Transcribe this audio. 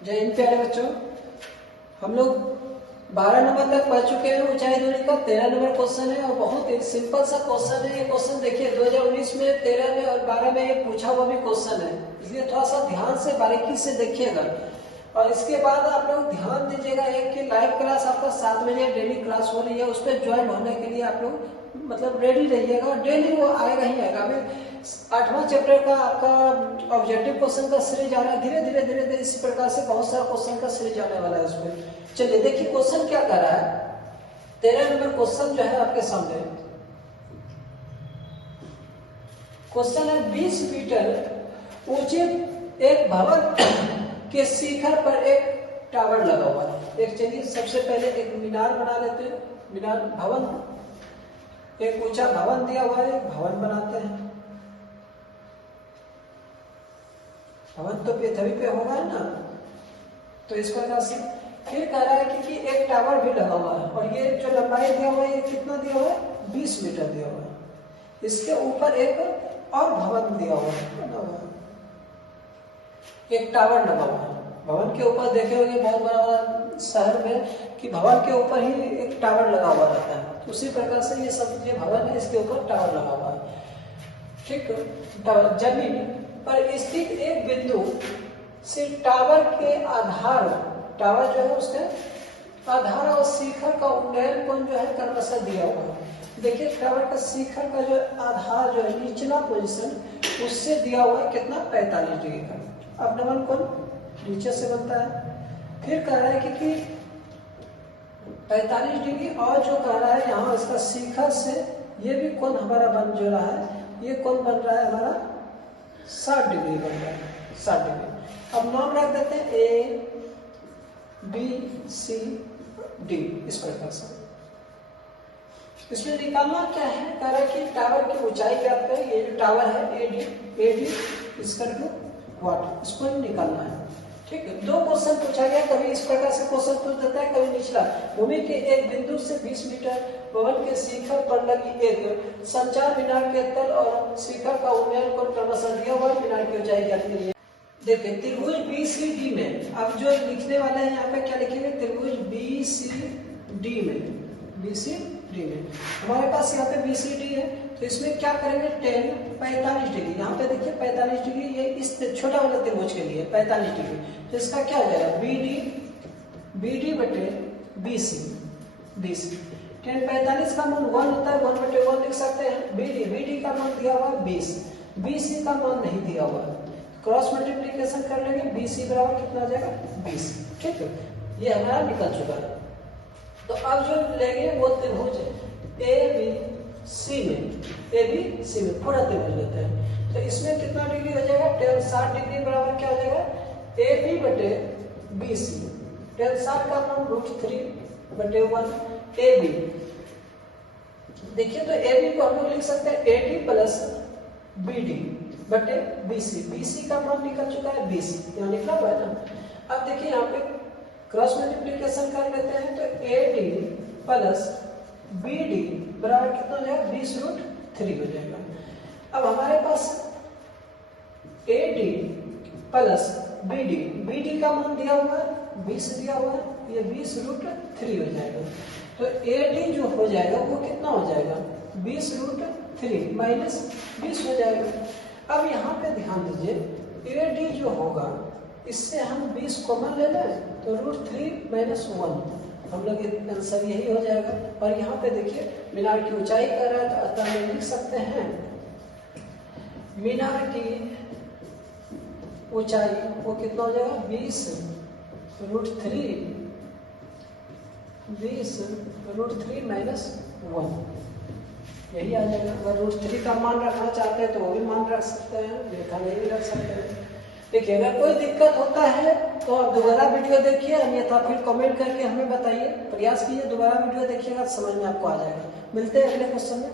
जय हिंद प्यारे बच्चों, हम लोग 12 नंबर तक पढ़ चुके हैं। ऊंचाई दूरी का 13 नंबर क्वेश्चन है और बहुत एक सिंपल सा क्वेश्चन है। ये क्वेश्चन देखिए 2019 में, 13 में और 12 में ये पूछा हुआ भी क्वेश्चन है, इसलिए थोड़ा सा ध्यान से बारीकी से देखिएगा। और इसके बाद आप लोग ध्यान दीजिएगा एक कि लाइव क्लास आपका 7 बजे डेली क्लास हो रही है, उस पर ज्वाइन होने के लिए आप लोग मतलब रेडी रहिएगा। डेली वो आएगा ही आएगा। अभी 8वां चैप्टर का आपका ऑब्जेक्टिव क्वेश्चन का सीरीज आ रहा है। धीरे धीरे धीरे धीरे इसी प्रकार से बहुत सारा क्वेश्चन का सीरीज आने वाला है उसमें। चलिए देखिए क्वेश्चन क्या कर रहा है। 13 नंबर क्वेश्चन जो है आपके सामने क्वेश्चन है 20 मीटर ऊंचे एक भवन के शिखर पर एक टावर लगा हुआ है। एक चलिए सबसे पहले एक मीनार बना लेते हैं। मीनार भवन, एक ऊंचा भवन दिया हुआ है, भवन बनाते हैं। भवन तो पृथ्वी पे होगा ना, तो इस प्रकार से फिर कह रहा है कि एक टावर भी लगा हुआ है और ये जो लंबाई दिया हुआ है ये कितना दिया हुआ है, 20 मीटर दिया हुआ है। इसके ऊपर एक और भवन दिया हुआ है, एक टावर लगा हुआ है। भवन के ऊपर देखे होंगे बहुत बड़ा शहर में कि भवन के ऊपर ही एक टावर लगा हुआ रहता है। उसी प्रकार से ये सब जो भवन है इसके ऊपर टावर लगा हुआ है। ठीक, जमीन पर स्थित एक बिंदु से टावर के आधार, टावर जो है उसके आधार और शिखर का उन्नयन कोण जो है क्रमशः दिया हुआ है। देखिए टावर का शिखर का जो आधार जो है निचला पोजीशन उससे दिया हुआ है कितना, 45 डिग्री का। अब नमन कोण नीचे से बनता है। फिर कह रहा है कि 45 डिग्री और जो कह रहा है यहाँ इसका शिखर से ये भी कोण हमारा बन जो रहा है, ये कोण बन रहा है हमारा 60 डिग्री बन रहा है, 60 डिग्री। अब नाम रख देते हैं ए बी सी डी, इस प्रकार से। इसमें निकालना क्या है, कह रहा है कि टावर की ऊंचाई क्या है। ये जो टावर है ए डी इसका वाट, इसको निकालना है। ठीक है, दो क्वेश्चन पूछा गया, कभी इस प्रकार से क्वेश्चन पूछ देता है, कभी निचला। भूमि के एक बिंदु से 20 मीटर भवन के शिखर पर लगी एक संचार मीनार के तल और शिखर का उन्नयन कोण क्रमशः दिया हुआ मीनार की ऊंचाई ज्ञात कीजिए। देखिए त्रिभुज BCD में अब जो लिखने वाले हैं यहाँ पे क्या लिखेंगे, त्रिभुज BCD में हमारे पास यहाँ पे BCD है, तो इसमें क्या करेंगे 45 डिग्री। यहाँ पे देखिए 45 डिग्री, ये इस छोटा वाला त्रिभुज के लिए 45 डिग्री, तो इसका क्या हो जाएगा BD बटे BC। 45 का मान 1 होता है, 1 बटे 1 लिख सकते हैं। BD का मान दिया हुआ 20, BC का मान नहीं दिया हुआ है। क्रॉस मल्टीप्लीकेशन कर लेंगे, BC बराबर कितना आ जाएगा 20। ठीक है, ये हमारा निकल चुका है। तो अब जो लेंगे वो त्रिभुज ABC में पूरा त्रिभुज लेते हैं, तो इसमें कितना डिग्री हो जाएगा, 60 डिग्री बराबर क्या हो जाएगा AB बटे BC। 60 का मान √3 बटे 1 AB। देखिए तो AB को हम लोग लिख सकते हैं AD प्लस BD बटे BC का मान निकल चुका है 20, यहाँ निकला हुआ है ना। अब देखिए यहाँ पे क्रॉस मल्टीप्लिकेशन कर लेते हैं, तो AD प्लस BD बराबर कितना हो जाएगा, 20√3 हो जाएगा। अब हमारे पास AD प्लस BD का मान दिया हुआ है 20 दिया हुआ है, ये 20√3 हो जाएगा। तो AD जो हो जाएगा वो कितना हो जाएगा, 20√3 माइनस 20 हो जाएगा। अब यहाँ पे ध्यान दीजिए AD जो होगा इससे हम 20 कॉमन ले लें, तो √3 माइनस 1 हम लोग आंसर यही हो जाएगा। और यहाँ पे देखिए मीनार की ऊंचाई कर रहा है, तो अतः हम लिख सकते हैं मीनार की ऊंचाई वो कितना हो जाएगा, 20√3 माइनस 1, यही आ जाएगा। अगर √3 का मान रखना चाहते हैं तो वो भी मान रख सकते हैं, रेखा नहीं भी रख सकते हैं। देखिए अगर कोई दिक्कत होता है तो आप दोबारा वीडियो देखिए, अन्यथा फिर कमेंट करके हमें बताइए। प्रयास कीजिए, दोबारा वीडियो देखिएगा, समझ में आपको आ जाएगा। मिलते हैं अगले क्वेश्चन में।